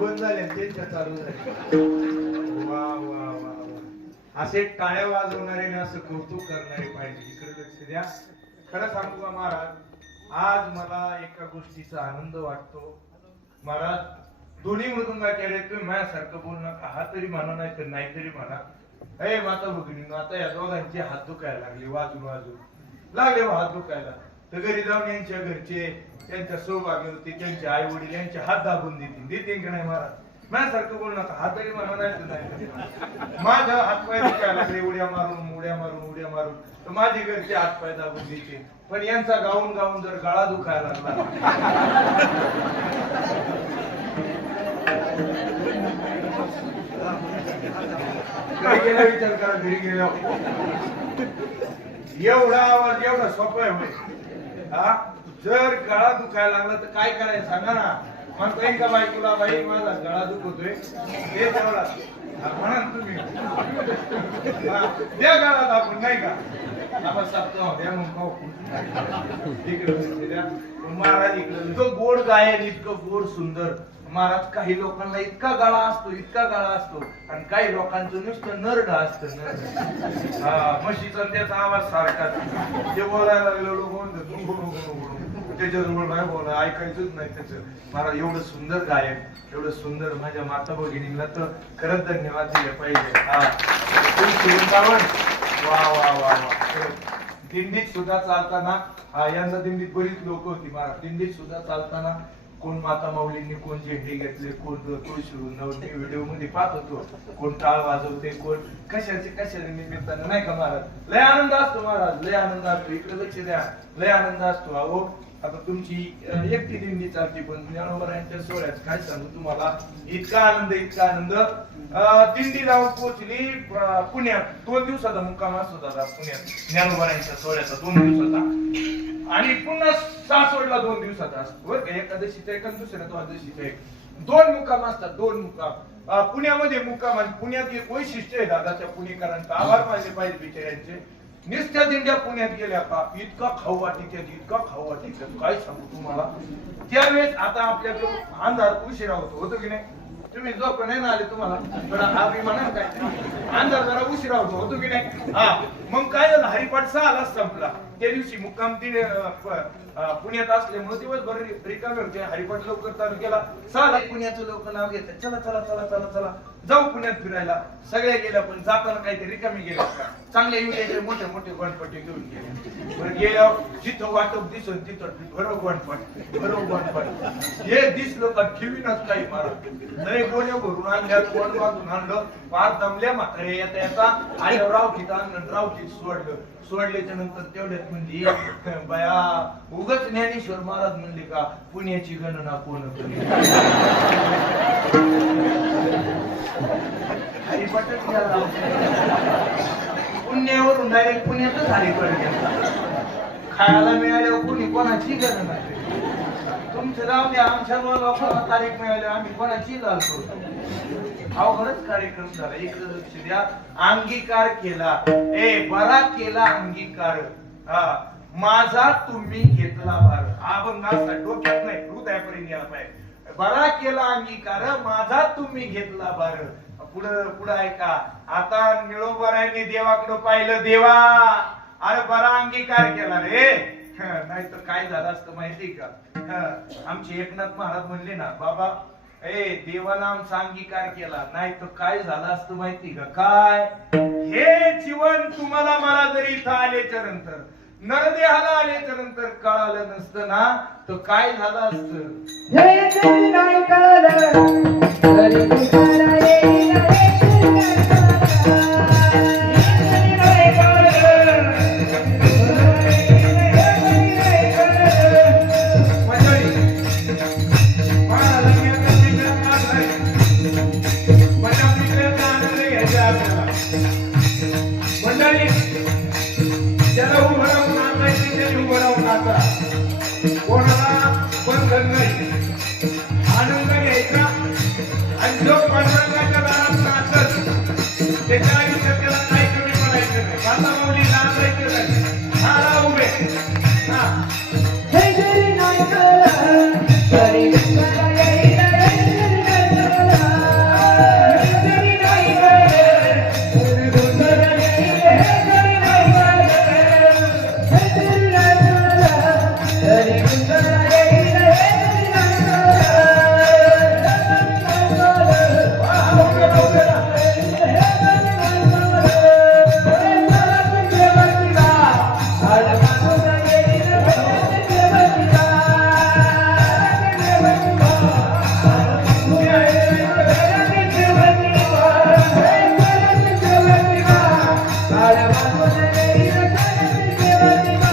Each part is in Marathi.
तुमच्या बंद त्यांच्या चालू झाल्या वा वा वा वा. असे टाळ्या वाजवणारे ना असं कौतुक करणारे पाहिजे. इकडे लक्ष द्या. खरं सांगू का महाराज? आज मला एका गोष्टीचा आनंद वाटतो. महाराज दोन्ही मधून काय केले तुम्ही? माझ्यासारखं बोल नका. हा तरी म्हणा नाही तर नाही तरी म्हणा. अय माता भगिनी आता या दोघांचे हात दुखायला लागले. वाजून वाजून. लागले हात दुखायला. तर घरी जाऊन यांच्या घरचे त्यांच्या सौभाग्य होती त्यांचे आई वडील यांचे हात दाबून देतील. देतील की नाही महाराज? माझ्यासारखं बोल नका हात तरी मला नाही नाही. माझा हात पाय दुखायला लागले उड्या मारून उड्या मारून उड्या मारून. तर माझे घरचे हात पाय दाबून देते पण यांचा गाऊन गाऊन जर गळा दुखायला लागला. काय गेला विचार करा घरी गेला एवढा आवाज एवढा सोपा आहे हा? जर गळा दुखायला लागला तर काय करायचं सांगा ना? मग काही का बायकोला बाई माझा गळा दुखतोय. ते तेवढा म्हणा ना तुम्ही. द्या गळा आपण नाही का? आपण सापतो द्या मग खाऊ. इकडे महाराज इकडे इतकं गोड गायन इतकं गोड सुंदर. महाराज काही लोकांना इतका गळा असतो इतका गळा असतो. आणि काही लोकांचं नुसतं नरड असत हा म्हशीचा त्याचा आवाज सारखा. ते बोलायला लागलं लोक त्याच्याजवळ नाही बोला ऐकायचंच नाही त्याचं. मला एवढं सुंदर गायक एवढं सुंदर माझ्या माता भगिनीला तर खरंच धन्यवाद दिले पाहिजे. हा. वा वा वा वा. दिंडीत सुद्धा चालताना हा यांचा दिंडीत बरीच लोक होती महाराज. दिंडीत सुद्धा चालताना कोण माता माऊलींनी कोण झेंडे घेतले कोण तुळशी व्हिडिओमध्ये पाहत होतो. कोण टाळ वाजवते कोण कशाचे कशाचे निमित्तानं नाही का महाराज? लय आनंद असतो महाराज लय आनंद असतो. इकडे लक्ष द्या. लय आनंद असतो. अहो आता तुमची एकटी दिंडी चालते पण ज्ञानोबरांच्या सोहळ्यात काय सांगू तुम्हाला? इतका आनंद इतका आनंद. दिंडी जाऊन पोहोचली पुण्यात. दोन दिवसाचा मुक्काम असतो दादा पुण्यात. ज्ञानोबरांच्या सोहळ्याचा दोन दिवसाचा. आणि पुन्हा सासवडला दोन दिवसाचा असतो. बरं का? एकादशीचा एक आणि दुसऱ्या द्वादशीचा एक. दोन मुक्काम असतात दोन मुक्काम. अं, पुण्यामध्ये मुक्काम आणि पुण्यात एक वैशिष्ट्य आहे दादाच्या पुणेकरांचा. आभार मानले पाहिजे बिचाऱ्यांचे. नुसत्या दिंड्या पुण्यात गेल्या बाप. इतका खाऊ वाटीत इतका खाऊ वाटीत काय सांगू तुम्हाला? त्यावेळेस आता आपल्याकडे अंधार उशिरा होतो होतो की नाही? तुम्ही झोप नाही आले तुम्हाला? थोडा हा म्हणा काय? अंदाज जरा उशिरा होतो होतो की नाही? हा. मग काय झालं? हरिपाठ सहाला संपला. त्या दिवशी मुक्काम तिने पुण्यात असल्यामुळे दिवसभर रिकामे होते. हरिपाठ लवकर चालू केला. सहाला पुण्याचं लोक नाव घेतात. चला चला चला चला चला. जाऊ पुण्यात फिरायला. सगळ्या गेल्या पण जाताना काहीतरी कमी गेले. का चांगल्या युनियनचे मोठे मोठे गणपती घेऊन गेले. बरं गेल्यावर जिथं वाटप दिसत तिथं बरोबर गणपट बरोबर गणपट हे दिसलं का ठेवीनच काही मारा नाही गोण्या भरून आणल्या कोण बांधून आणलं. पार दमल्या म्हातारे येता येता आणि रावटीत आणलं रावटीत सोडलं. सोडल्याच्या नंतर तेवढ्यात म्हणजे बया उगच ज्ञानेश्वर महाराज म्हणले का पुण्याची गणना कोण करेल? हरिपटच घ्यायला पुण्यावरून डायरेक्ट पुण्यातच हरिपट घ्या खायला मिळाल्यावर कुणी कोणाची गरज नाही. तुमचं जाऊ द्या आमच्या लोकांना तारीख मिळाली आम्ही कोणाची लाल करतो खरंच कार्यक्रम झाला. एक लक्ष द्या. अंगीकार केला. ए बरा केला अंगीकार. हा. माझा तुम्ही घेतला भार. अभंग असा डोक्यात नाही. हृदयापर्यंत यायला पाहिजे. बरा केला अंगीकार माझा तुम्ही घेतला बर पुढं पुढं ऐका. आता निळोबरायने देवाकडं पाहिलं देवा. अरे बरा अंगीकार केला रे. नाही तर काय झालं असतं माहिती का? आमचे एकनाथ महाराज म्हणले ना बाबा ए देवाला आमचा अंगीकार केला. नाही तर काय झालं असतं माहिती का? काय? हे जीवन तुम्हाला मला जरी इथं आले तर. नरदेहाला आले त्यानंतर नंतर कळालं नसतं ना तर काय झालं असत? Para abajo de la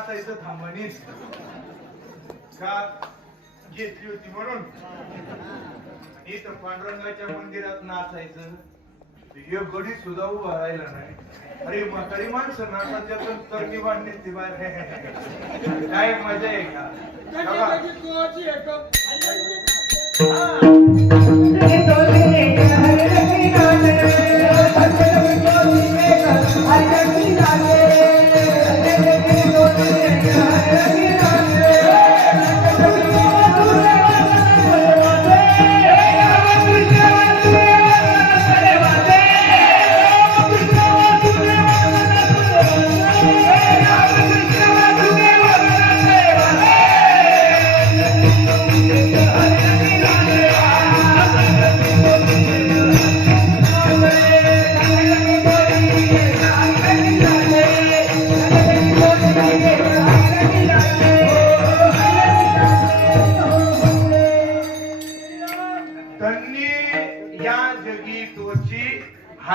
नाचायचं थांबणीच का घेतली होती म्हणून? इथं पांडुरंगाच्या मंदिरात नाचायचं. गडी सुद्धा उभा राहिला नाही. अरे म्हातारी माणसं नाचाच्या तरणी बांधली ती बाहेर. काय मजा आहे का?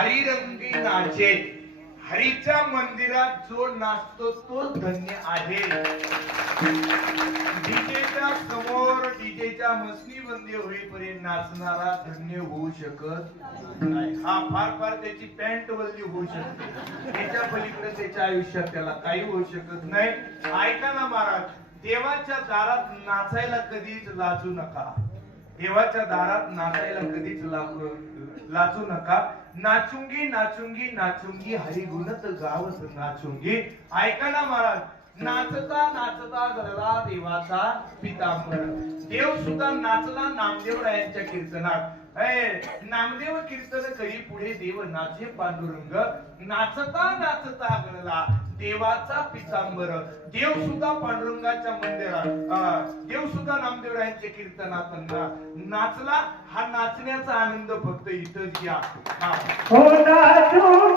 हरिरंगी नाचे. हरीच्या मंदिरात जो नाचतो तो धन्य आहे. डीजेच्या समोर डीजेच्या मसनी बंदी होईपर्यंत नाचणारा धन्य होऊ शकत नाही. हा फार फार त्याची पॅन्ट वल्ली होऊ शकते. त्याच्या पलीकडे त्याच्या आयुष्यात त्याला काही होऊ शकत नाही. ऐका ना महाराज देवाच्या दारात नाचायला कधीच लाजू नका. देवाच्या दारात नाचायला कधीच लाचू लाजू नका. नाचुंगी नाचुंगी नाचुंगी हरिगुणत गावत नाचुंगी. ऐका ना महाराज नाचता नाचता गळला देवाचा पितांबर. देव सुद्धा नाचला नामदेव नामदेवरायांच्या कीर्तनात. नामदेव कीर्तन करी पुढे देव नाचे पांडुरंग. नाचता नाचता गळला देवाचा पितांबर. देव सुद्धा पांडुरंगाच्या मंदिरात सुद्धा नामदेवरायांच्या कीर्तनातना नाचला हा नाचण्याचा आनंद फक्त इथंच घ्या. हो. नाचू नाचू हो,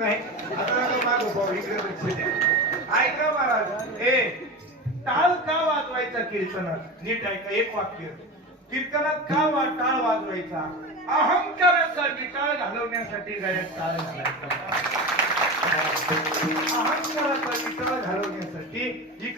नाही. आता इकडे ऐका महाराज ए टाळ का वाजवायचा कीर्तनात नीट ऐका एक वाक्य. कीर्तनात का वा टाळ वाजवायचा? अहंकारासाठी टाळ घालवण्यासाठी गळ्यात टाळ घालायचा. अहंकारासाठी टाळ घालवण्यासाठी